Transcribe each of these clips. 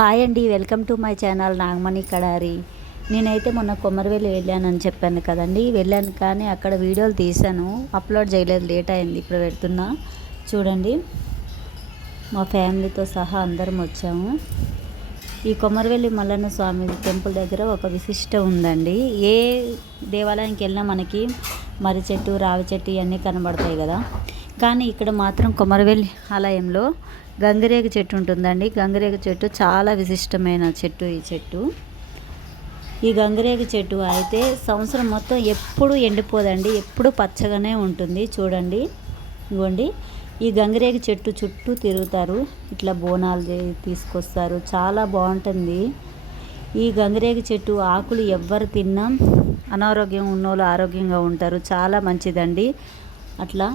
Hi అండి welcome to my channel Nagamani Kadari. నేనైతే మొన్న కొమరవెల్లి వెళ్ళానని చెప్పాను కదండి. వెళ్ళాను కానీ అక్కడ వీడియోలు తీశాను. అప్లోడ్ చేయలేదు లేట్ అయింది. ఇప్పుడు పెడుతున్నా. చూడండి. మా ఫ్యామిలీతో సహా అందరం వచ్చాము. ఈ కొమరవెల్లి మల్లన్న స్వామి టెంపుల్ దగ్గర ఒక విశిష్ట ఉందండి. ఏ దేవాలయానికి వెళ్ళినా మనకి మర్రి చెట్టు రావి చెట్టు ఇవన్నీ కనబడతాయి కదా. కానీ ఇక్కడ మాత్రం కొమరవెల్లి ఆలయంలో గంగిరేగ చెట్టు ఉంటుందండి. గంగిరేగ చెట్టు చాలా విశిష్టమైన చెట్టు ఈ చెట్టు. ఈ గంగిరేగ చెట్టు అయితే సంవత్సరం మొత్తం ఎప్పుడు ఎండిపోదండి. ఎప్పుడు పచ్చగానే ఉంటుంది. చూడండి. ఇవ్వండి. ఈ గంగిరేగ చెట్టు చుట్టూ తిరుగుతారు. ఇట్లా బోనాలు తీసుకొస్తారు. చాలా బాగుంటుంది. ఈ గంగిరేగ చెట్టు ఆకులు ఎవ్వరు తిన్నా. అనారోగ్యం ఉన్నోళ్ళు ఆరోగ్యంగా ఉంటారు. చాలా మంచిదండి. అట్లా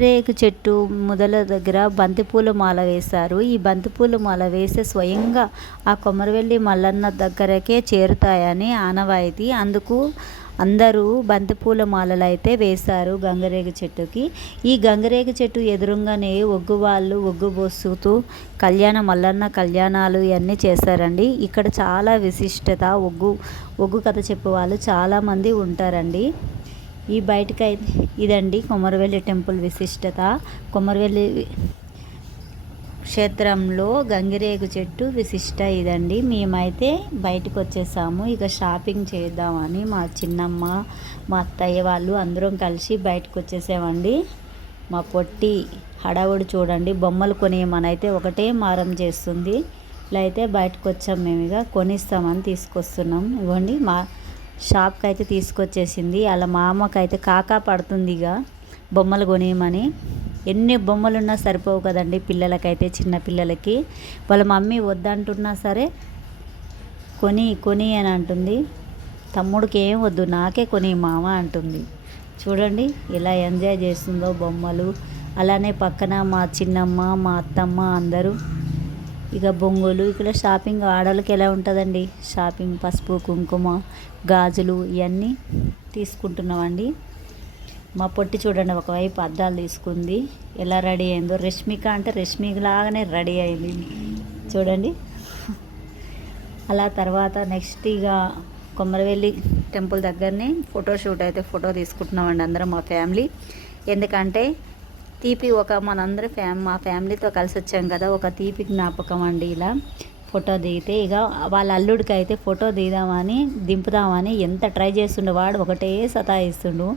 రేకు చెట్టు మొదల దగ్గర బంతిపూల మాల వేశారు. ఈ బంతిపూల మాల వేస్తే స్వయంగా ఆ కొమరవెల్లి మల్లన్న దగ్గరకే చేరుతాయని ఆనవాయితీ. అందుకు అందరూ బంతిపూల మాలలు అయితే వేశారు గంగరేగ చెట్టుకి. ఈ గంగరేగ చెట్టు ఎదురుగానే ఒగ్గు వాళ్ళు ఒగ్గు బొస్సుతూ కళ్యాణ మల్లన్న కళ్యాణాలు ఇవన్నీ చేశారండి. ఇక్కడ చాలా విశిష్టత ఒగ్గు ఒగ్గు కథ చెప్పే వాళ్ళు చాలామంది ఉంటారండి. ఈ బయటకై ఇదండి కొమరవెల్లి టెంపుల్ విశిష్టత. కొమరవెల్లి క్షేత్రంలో గంగిరేగు చెట్టు విశిష్ట ఇదండి. మేమైతే బయటకు వచ్చేసాము ఇక షాపింగ్ చేద్దామని మా చిన్నమ్మ మా అత్తయ్య వాళ్ళు అందరం కలిసి బయటకు వచ్చేసామండి మా పొట్టి హడావుడు చూడండి. బొమ్మలు కొనేయమనైతే ఒకటే మారం చేస్తుంది. ఇలా అయితే బయటకు వచ్చాం మేము ఇక కొనిస్తామని తీసుకొస్తున్నాం. ఇవ్వండి. మా షాప్కి అయితే తీసుకొచ్చేసింది. అలా మా అమ్మకైతే కాకా పడుతుంది ఇక బొమ్మలు కొనేయమని. ఎన్ని బొమ్మలు ఉన్నా సరిపోవు కదండి పిల్లలకైతే చిన్న పిల్లలకి. వాళ్ళ మమ్మీ వద్దంటున్నా సరే కొని కొని అని అంటుంది. తమ్ముడికి ఏం వద్దు నాకే కొని మామ అంటుంది. చూడండి ఎలా ఎంజాయ్ చేస్తుందో బొమ్మలు. అలానే పక్కన మా చిన్నమ్మ మా అత్తమ్మ అందరూ ఇక బొంగులు ఇక్కడ షాపింగ్ ఆడవాళ్ళకి ఎలా ఉంటుందండి? షాపింగ్ పసుపు కుంకుమ గాజులు ఇవన్నీ తీసుకుంటున్నామండి. మా పొట్టి చూడండి ఒకవైపు అద్దాలు తీసుకుంది. ఎలా రెడీ అయిందో. రష్మిక అంటే రష్మిక లాగానే రెడీ అయింది. చూడండి. అలా తర్వాత నెక్స్ట్ ఇక కొమ్మరవెల్లి టెంపుల్ దగ్గరనే ఫోటో షూట్ అయితే ఫోటో తీసుకుంటున్నామండి అందరం మా ఫ్యామిలీ. ఎందుకంటే తీపి ఒక మనందరం ఫ్యామ్ మా ఫ్యామిలీతో కలిసి వచ్చాం కదా ఒక తీపి జ్ఞాపకం అండి ఇలా. ఫోటో దిగితే ఇక వాళ్ళ అల్లుడికి అయితే ఫోటో దిగుదామని దింపుదామని ఎంత ట్రై చేస్తుండు వాడు ఒకటే సతాయిస్తుండు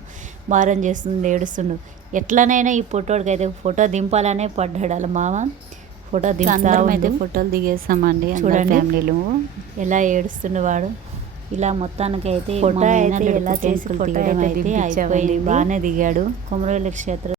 మారం చేస్తుండు ఏడుస్తుండు. ఎట్లనైనా ఈ ఫోటోడికి అయితే ఫోటో దింపాలనే పడ్డాడు వాళ్ళ మామ. ఫోటో దింపుతా అయితే ఫోటోలు దిగేసామండి చూడండి. ఫ్యామిలీలో. ఎలా ఏడుస్తుండు వాడు. ఇలా మొత్తానికి అయితే ఫోటో అయితే ఎలా చేసి ఫోటో అయితే అయిపోయింది. బాగానే దిగాడు. కొమరవెల్లి క్షేత్రం